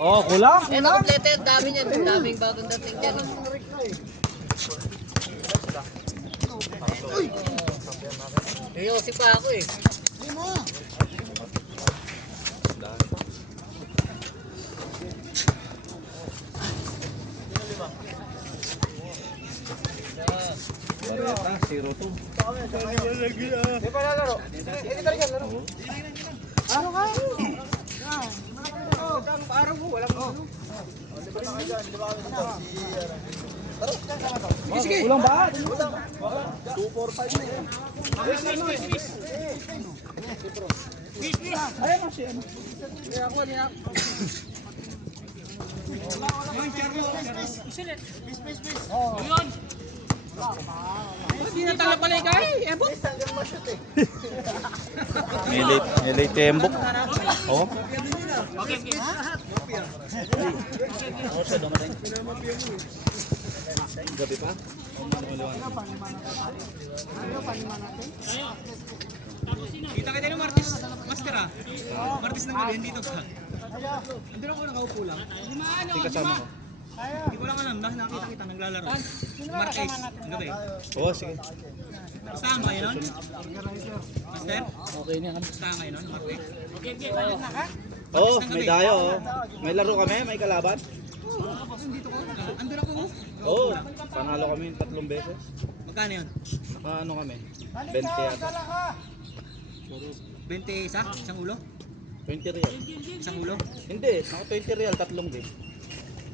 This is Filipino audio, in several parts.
Oh, kulang. Eh, na-completed. Dami niyan. Daming bagong dating dyan. Yosi pa ako eh. Bareta, 0-2. Di ba lalaro? Hindi talaga laro. Ano ka? Araw mo, walang ano. Di ba na kayo dyan? Di ba kami dito? Sige. Kulang ba? 2-4-5 na yan. Ayun na siya. Hindi na tala pala yung kaya. Ebo. May late tembok. Oh. Okay, okay. Ako siya dumating. Gabi pa? Kita kita ng Martis, Master ah. Martis ng gabi, dito ka. Andun ako nakaupo lang. Hindi kasama ko. Hindi ko lang alam, nakita kita naglalaro. Martis, ng gabi. Oo, sige. Kasama kayo nun? Master? Okay niya kami. Kasama kayo nun, Martis? Okay, okay. Oo, may dayo. Oh. May laro kami, may kalaban. Dito ko, andun ako. Oo, panalo kami 3 beses. Magkano yun? Naka ano kami? 20 yata. 20 isa? Isang ulo? 20 real. Isang ulo? Hindi, naka 20 real, 3 game.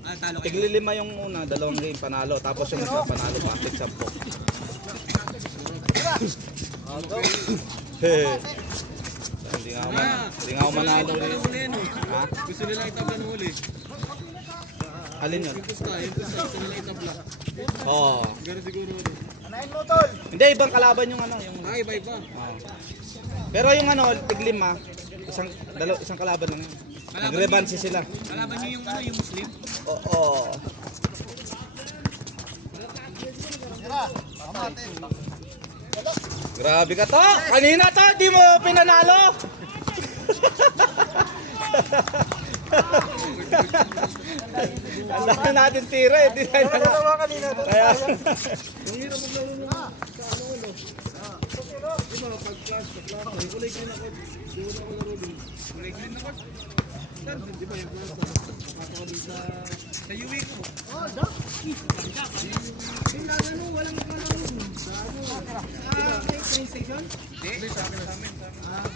Ah, talo kayo. Tigli 5 yung una, 2 game panalo. Tapos yung isa panalo pa, tig 10. Hindi nga ako manalo rin. Ha? Gusto nila itabla ng huli. Alin yun? Gusto nila itabla. Oo. Pero siguro. Anayin mo, tol. Hindi, ibang kalaban yung ano. Yung... Ay, iba-iba. Oo. Pero yung ano, tig 5, isang kalaban lang yun. Nagrebansi sila. Kalaban niyo yung ano, yung Muslim? Oo. Grabe ka to! Kanina to, di mo pinanalo! Ang laki natin tira eh, di tayo na. Dalawa kanina. Kaya, Yung hirap maglaro mo sa ano, ano? Di ba, pag-clash, kulay green ako. Doon ako laro din. Kulay green ako. Di ba, yung clash, napapaka doon sa UE ko. Oh, da? Yung ano, walang kalaro. Sa ano? Train station? Hindi, sa amin.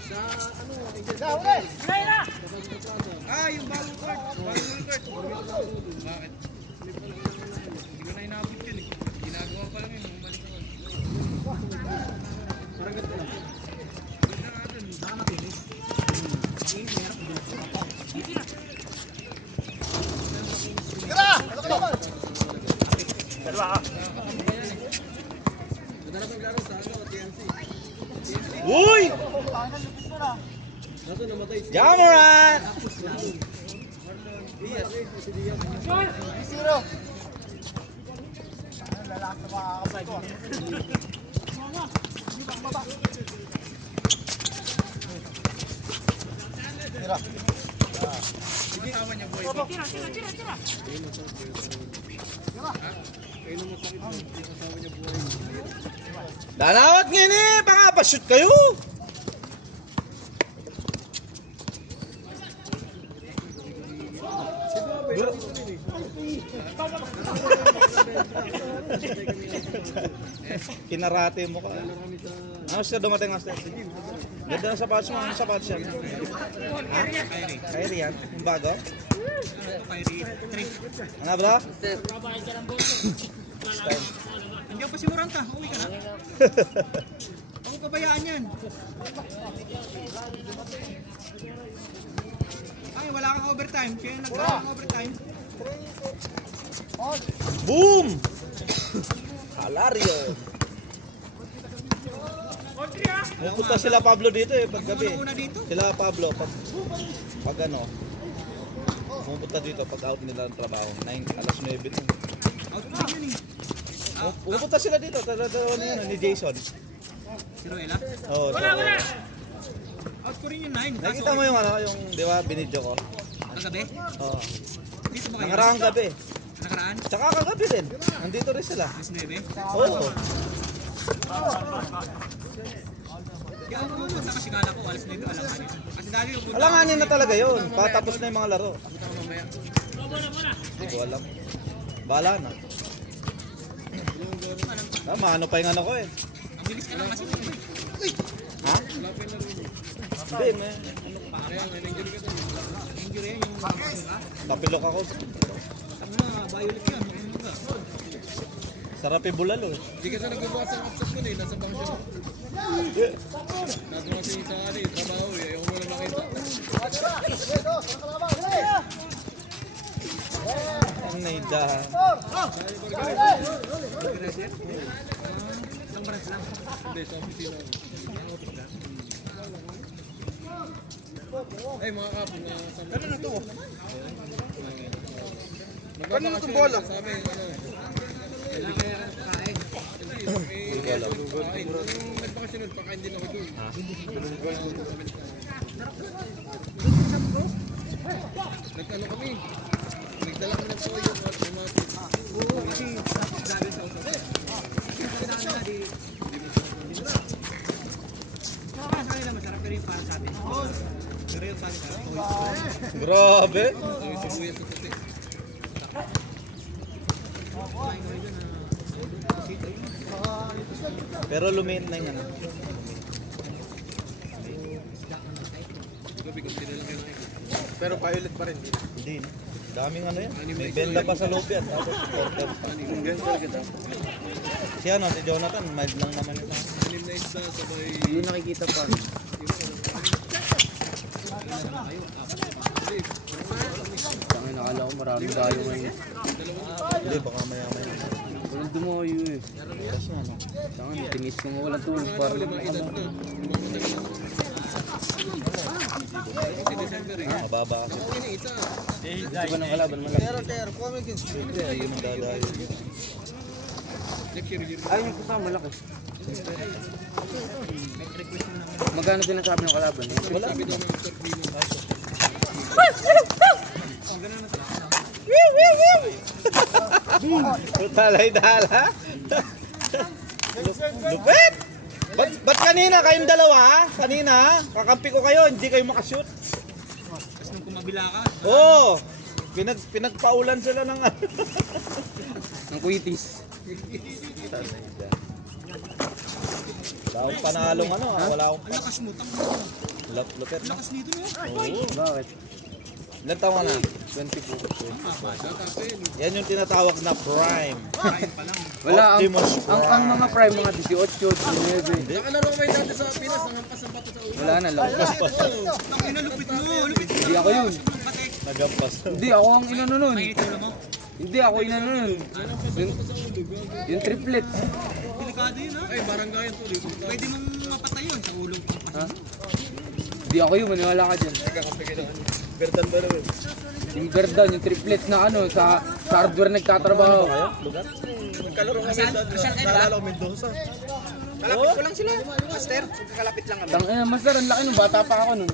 Sa ano? Yung bagong court. Bagong court. Bakit? Hindi ko na inabot yun eh. Ginagawa pa lang yun. Umalis ako. Parang ganito lang. Ganda nga dun. Nakamakinis. Tira! Ano ka naman? Dalawa ka. Madalas ang laro sa ano, TNC. uy! Kaso namatay si Jamoran! Diaz eh. Si Diaz. 3-0. Lalaki na makakabay ko. Tira. Kasama niya boy. Tira. Kayo naman sakit mo. Kasama niya buhay. Dalawat ngayon eh! Baka pa-shoot kayo! Kinarate mo ka. Ano siya dumating, Master? Ganda na sapatos mo. Anong sapatos yan? Ha? Kyrie yan? Yung bago? Kyrie. 3. Ano bro? Andiyan pa si Moranta. Uwi ka na. Ako kabayaan yan. Ay, wala kang overtime. Siya yung nagkaroon ng overtime. Boom! Alario. Pupunta sila Pablo dito eh paggabi. Una dito. Sila Pablo pag ano. Pupunta dito pag out nila ng trabaho. 9, alas 9 din. Out pa yun eh. Pupunta sila dito. Dalawa na yun, ni Jason. Si Ruela. Oh, Wala! Out ko rin yung 9. Nakita mo yung ano, yung di ba binidyo ko? Kagabi? Oo. Dito ba kayo? Nakaraang gabi. Nakaraan? Tsaka kagabi din. Nandito rin sila. 19? Oo. Kaya ako pumunta kasi kala ko alas na ito alanganin. Kasi dali yung punta. Alanganin na talaga yun. Patapos na yung mga laro. Punta ko mamaya. Hindi ko alam. Bahala na. Tama, ano pa yung ano ko eh. Ang bilis ka lang kasi. Ha? Hindi, may Injury yan yung mga kapilok ako. Ang mga violet yan. Ano ka? Sarap yung bulalo eh. Hindi kasi nagbubukas ang upset ko eh, nasa bang siya. Nandun kasi sa trabaho eh, ayaw mo lang makita. Ang naidahan. Isang baras lang. Hindi, sa opisina ko. Ay, mga kapo, mga sama. Ano na to? Ano na itong bola? Sa amin, ano. Kailangan kaya kain. Hindi ko alam. Nung nagbakasyon, pakain din ako dun. Nagtalo kami. Nagdala kami ng toyo at tomato. Oo, kasi dali sa usap. Kasi sana na di... Sa kanila masarap pero yung para sa atin. Pero yung para sa atin. Grabe. Ang sibuyas sa puti. Pero lumiit na yung ano. Gabi kung tinalaki na ito. Pero violet pa rin. Hindi na. Daming ano yan. May benda pa sa loob yan. Tapos supporter pa. Ang ganda kita. Si ano, si Jonathan, mild lang naman ito. Anim na isda, sabay. Hindi nakikita pa. Tangin, nakala ko maraming dayo ngayon. Hindi, baka maya-maya. Walang dumayo eh. Oras na, no? Tangin, tingis ko nga walang tulog para lang Mga edad na. Kasi December eh. Mababa kasi. Ako yun eh, isa. Iba ng kalaban malaki. Hindi, ayun ang dadayo. Next year, year. Ay, yung kasama malaki. Magkano sinasabi ng kalaban? Wala. Sabi daw ng Sir Dino. Talay-dala. Lupit! Ba't kanina kayong dalawa? Kanina, kakampi ko kayo, hindi kayo makashoot. Tapos nung kumabila ka, Oo! Pinagpaulan sila ng ano. Ang kuitis. Wala akong panalong ano, wala akong ang lakas mo, tang lupit. lakas nito no. Oo. Bakit? Ilan taon ka na? 24. Yan yung tinatawag na prime. Kain pa lang. Wala, Optimus ang mga prime, mga 18, 19. Nakalaro kami dati sa Pinas, nangampas ang bato sa ulo. Wala na, lampas. Ang inalupit mo, lupit mo. Hindi ako yun. Patek. Nagampas. Hindi, ako ang inano nun. Mainit ulo mo. Hindi, ako inano nun. Yung triplet. Delikado yun ha. Ay, barangayan to. Pwede mong mapatay yun sa ulong pang Ha? Hindi ako yun, maniwala ka dyan. Berdan ba naman? Yung Verdan, yung triplet na ano, sa hardware nagtatrabaho. Lugar? Nagkalaro kami Kasal kayo ba? ko Mendoza. Kalapit ko lang sila. Master, kalapit lang kami. Tang master, ang laki nung bata pa ako nun.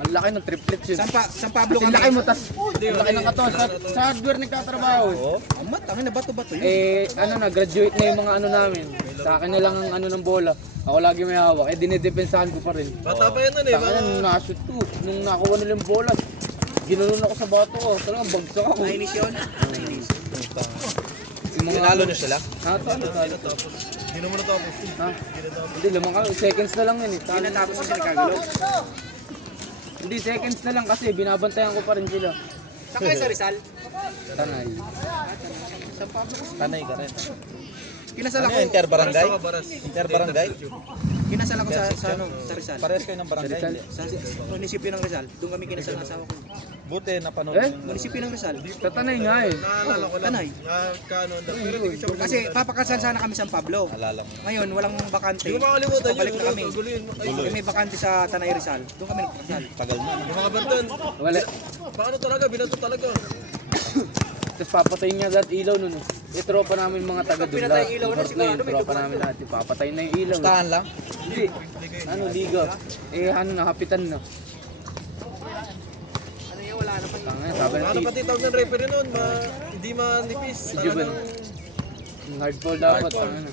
Ang laki ng triplets yun. San Pablo Kasi kami. laki mo, tas ang laki ng katawan. Sa hardware nagtatrabaho. Oo. Amat, tangin na bato-bato yun. Eh, ano na, graduate na yung mga ano namin. Sa akin na lang ang ano ng bola. Ako lagi may hawak. Eh, dinidepensahan ko pa rin. Bata pa yan nun eh. Taka na, nung nakashoot ko, nung nakuha nila yung bola, ginanon ako sa bato ko. Talagang bagsak ako. Nainis yun. Yung mga Tinalo niyo sila? Talo. Hindi naman natapos. Ha? Hindi, lamang kami. Seconds na lang yun eh. Hindi natapos kasi nagkagalaw. Hindi, seconds na lang kasi binabantayan ko pa rin sila. Saan kayo sa Rizal? Tanay. Tanay ka rin. Kinasal Ano ako. yun, Interbarangay? Interbarangay? Kinasal ako sa Rizal. Parehas kayo ng barangay. Rizal? Hindi. Sa munisipyo ng Rizal. Doon kami kinasal ng asawa ko. Buti napanood Eh? yung- Munisipyo ng Rizal. Sa Tanay nga eh. Naalala ko lang. Tanay. Nagkano. Pero hindi ko siya Kasi papakasal sana kami sa San Pablo. Alala mo. Ngayon, walang bakante. Hindi ko makalimutan Balik yun. na kami. Gaguluhin mo. Ay, Kasi may bakante sa Tanay Rizal. Doon kami nagpakasal. Tagal na. yung mga bandan. Wala. Paano talaga? Binato talaga. Tapos papatayin niya lahat ilaw nun eh. Yung tropa namin mga taga doon Pinatay lahat. ilaw Yung na, Fort Lane, sigurado may tropa dumaan namin lahat. Papatayin na yung ilaw. eh. Pustahan lang. Hindi. Ano, liga. Eh, ano, nakapitan na. Ano yun, wala naman. Sabi ng Ano tito, pati tawag ng referee nun, hindi manipis. si Juben. Hardball dapat. Ano.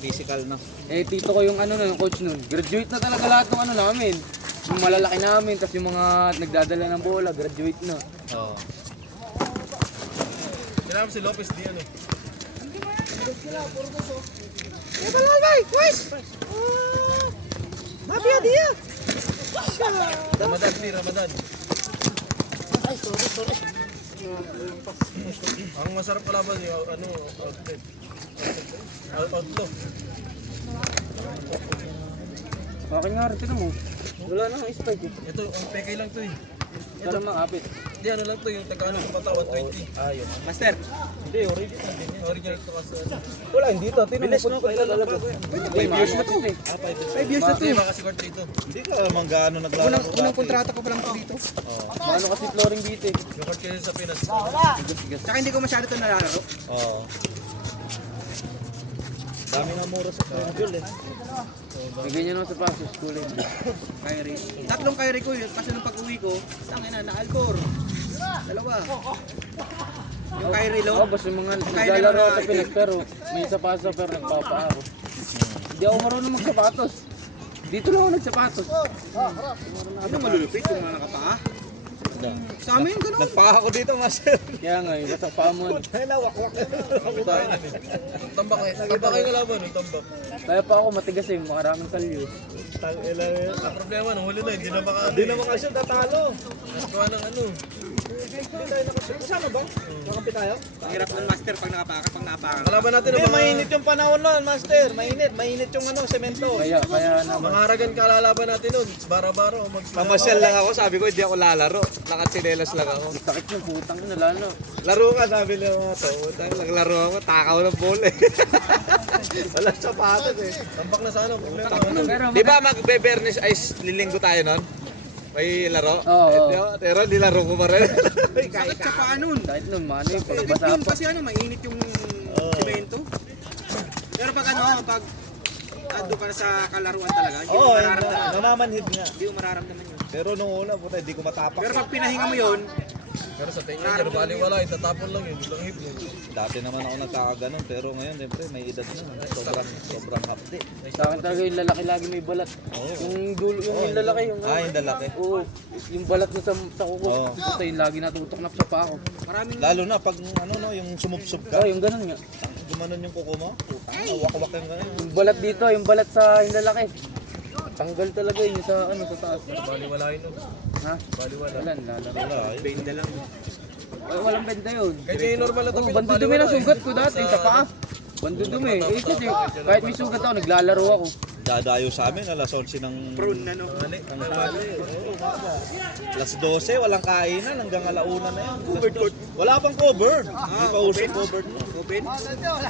Physical na. Eh, tito ko yung ano na, yung coach nun. Graduate na talaga lahat ng ano namin. Yung malalaki namin, tapos yung mga nagdadala ng bola, graduate na. Oo. Kailangan mo si Lopez di ano. Ramadan, di Ramadan. Ang masarap kalaban yung ano, outlet. Outlaw. Bakit nga rin, tinan mo. Wala na ang spike eh. Ito, ang peke lang to eh. Parang makapit. Hindi, ano lang to, yung taga-ano ng bata, 120. Ayun. Master, Hindi, original din yan. Original to kasi. Wala, hindi to. Bilis no, kailan lang bago yan. 5 years na to eh. 5 years na to. Hindi, baka si Kurt dito. Hindi ka manggaano naglalaro. Unang kontrata ko pa lang to dito. Paano kasi flooring dito eh. Yung Kurt kasi sa Pinas. Tigas-tigas. Tsaka hindi ko masyado ito nalalaro. Oo. Dami na mura sa Google eh. May ganyan naman sa Pasig School eh. Kyrie. Tatlong Kyrie ko yun. Kasi nung pag-uwi ko, tangina na Albor. Dalawa. Yung Kyrie Ako Low. basta yung mga naglalaro sa Pinas pero may sapatos pero nagpapaaro. Hindi ako marunong magsapatos. Dito lang ako nagsapatos. Ano malulupit yung mga nakapaa? Sa amin, ganun. Nagpaka ko dito, master. Kaya nga, yung basta paa mo. Ay, nawakwak. Tambak eh. Tambak yung kalaban, yung tambak. Kaya pa ako matigas eh, maraming kalyo. Ang problema, nung huli na, hindi na baka Hindi na makasyon, tatalo. Nasuwa ng ano. Hindi tayo nakasyon. Kasama ba? Makampi tayo? Ang hirap ng master pag nakapaka, pag napaka. Kalaban natin Hindi, ang mga, mainit yung panahon nun, master. Mainit. Mainit yung ano, semento. Kaya naman. mga haragan kalalaban natin nun. Bara-baro. Mamasyal lang ako, sabi ko hindi ako lalaro. Nakatsinelas lang ako. Sakit yung putang ina, lalo. Laro ka, sabi nila mga to. Naglaro ako, takaw ng bola eh. Wala sapatos eh. Tambak na sana. Problema. Pero Di ba magbe-bernish ice lilinggo tayo nun? May laro? Oo. Pero nilaro ko pa rin. Sakit sa paa nun. kahit nun, mano yung Sakit pagbasa yun pa. kasi ano, mainit yung semento. Pero pag ano, pag ando ka sa kalaruan talaga, hindi mo Oo, mararamdaman. namamanhid nga. Hindi mo mararamdaman yun. Pero nung una, puta, hindi ko matapak. Pero pag pinahinga mo yun, Pero sa tingin niya, baliwala. Itatapon lang yun. Ilang hip yun. Dati naman ako nagkakaganon, pero ngayon, siyempre, may edad na. Sobrang hapdi. Sa akin talaga yung lalaki lagi may balat. Yung dulo, yung lalaki, yung Yung lalaki. Oo, yung balat na sa kuko. Oo. Basta yung lagi natutuknap sa paa ko. maraming Lalo na pag ano no, yung sumubsob ka, Yung ganun nga. gumanon yung kuko mo, putang, wak-wak yung gano'n. Yung balat dito, yung balat sa yung lalaki. Tanggal talaga yun sa ano sa taas. Baliwala yun. No? Ha? Baliwala. Wala, lalaki. Wala, eh. benda lang. Walang benta yun. Kaya yung normal na Oh, tapos. bandudumi na sugat ko dati sa paa. Bandudumi. Eh kasi kahit may sugat ako, naglalaro ako. Dadayo sa amin, alas 11 ng Prune na no. alas 12, walang kainan, hanggang alauna na yan. Wala pang cover. Hindi pa uso covered mo. Open. Oras